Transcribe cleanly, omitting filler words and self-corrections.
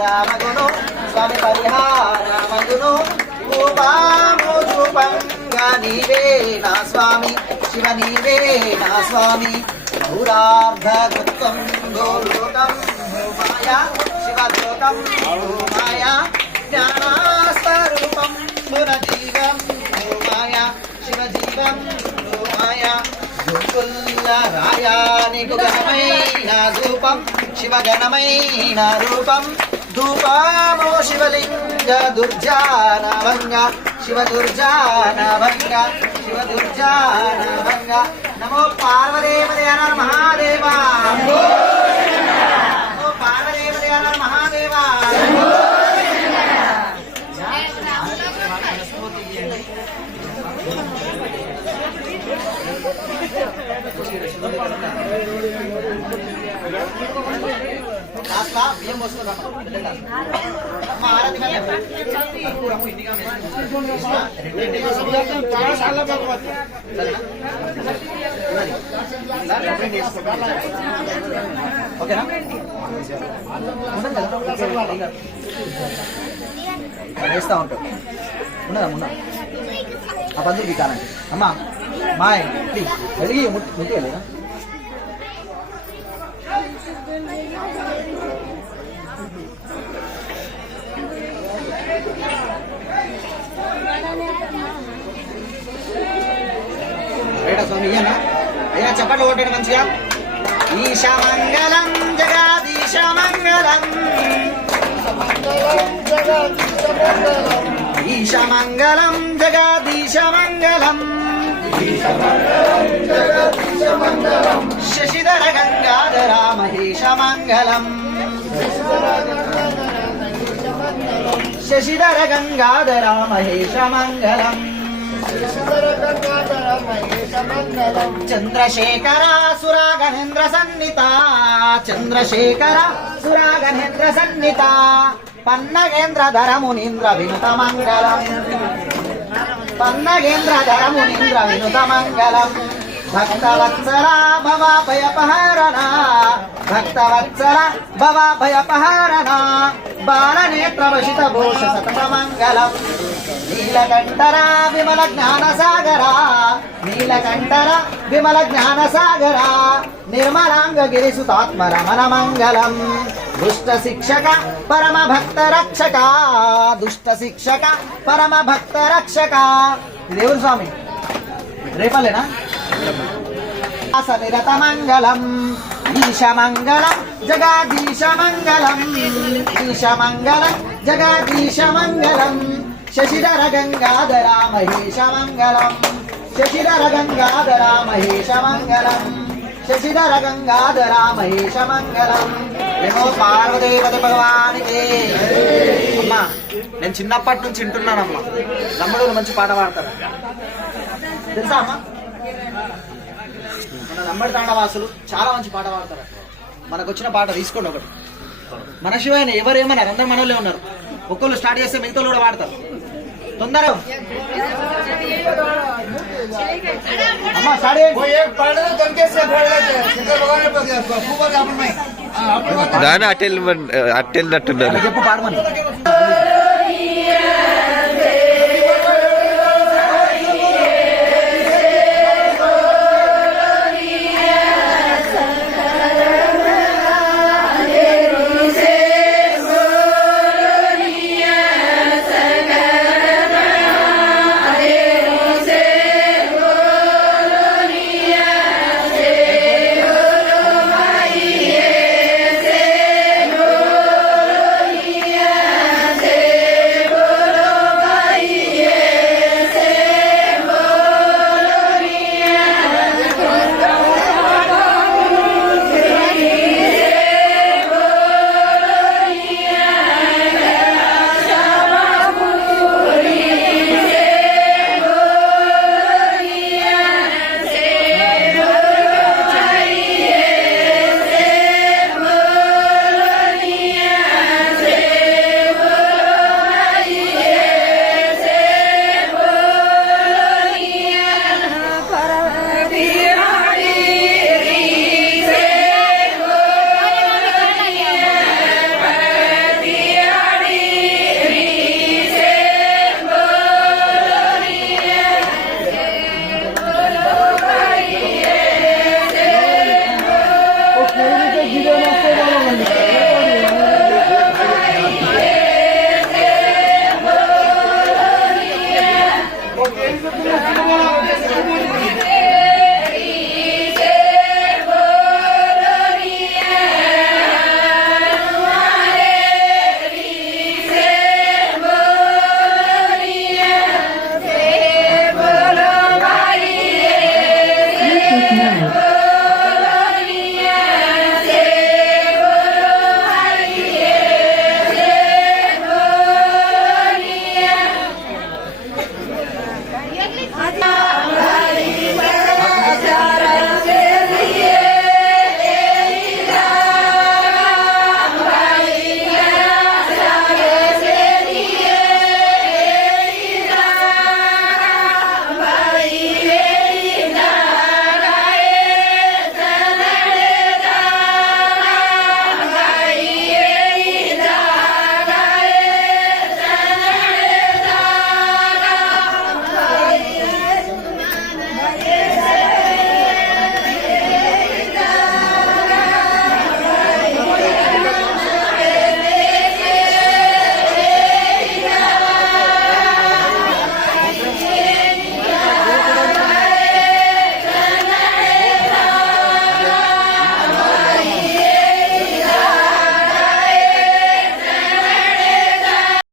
రామగును స్వామి పరిహారమగును రూపంగా నీవే నా స్వామి శివ నీవే నా స్వామి గౌరార్ధగుప్తం గోలోకం మాయా శివలోకం మాయా జ్ఞానాస్వరూపం పురజీవం మాయా శివజీవం మాయా రాయానికి ఘనమైన రూపం శివగణమైన రూపం ధూపమో శివలింగ దుర్జానభంగ శివ దుర్జానభంగ శివ దుర్జానభంగ నమో పార్వదేవదేవ మహాదేవ నమో పార్వదేవదేవ మహాదేవ బియ్యం పోసుకున్నాం ఓకేనా వేస్తా ఉంటాం ఉన్నదా మొన్న ఆ బంధువులకి కానండి అమ్మా మాయ్ వెలిగి ముట్టి వెళ్ళేదా స్వామి అయ్యా అయ్యా చెప్పండి ఒకటి మంచిగా ఈశమంగళం జగదీశమంగళం ఈశమంగళం జగదీశమంగళం శశిధర గంగాధర మహేశమంగళం శశిధర గంగాధర మహేశమంగళం చంద్రశేఖర సురాగణేంద్ర సన్నిత చంద్రశేఖర సురాగణేంద్ర సన్నిత పన్నగేంద్రధర మునీంద్ర వినుత మంగళం పన్నగేంద్రధర మునీంద్ర వినుత మంగళం భక్తవత్సల భవాభయపహరణ భక్తవత్సల భవాభయపహరణ బాలనేత్రవశిత భూష సతత మంగళం నీలకంఠర విమల జ్ఞాన సాగర నీలకంఠర విమల జ్ఞాన సాగర నిర్మలాంగ గిరిసుతాత్మ రమణ మంగళం దుష్ట శిక్షక పరమ భక్త రక్షక దుష్ట శిక్షక పరమ భక్త రక్షక దేవుడు స్వామి రేపలేనా సనిరత మంగళం ఈశమంగళం జగదీశమంగళం ఈశమంగళం జగదీశమంగళం శశిధర గంగాధర మహేశమంగళం శశిధర గంగాధర మహేశమంగళం శశిధర గంగాధర మహేశమంగళం ఏమో పార్వదేవత భగవానికి అమ్మా నేను చిన్నప్పటి నుంచి వింటున్నానమ్మా తమ్ముడు మంచి పాట పాడతారు తెలుసా అమ్మా మన లంబడి తాండవాసులు చాలా మంచి పాట పాడతారు మనకు వచ్చిన పాట తీసుకోండి ఒకటి మన శివాయన ఎవరేమన్నారు అందరు మనోళ్ళే ఉన్నారు ఒక్కళ్ళు స్టార్ట్ చేస్తే మిగతా కూడా పాడతారు తొందరగా అమ్మా స్టార్ట్ అట్టెళ్ళినట్టున్నారు చెప్పు పాడమని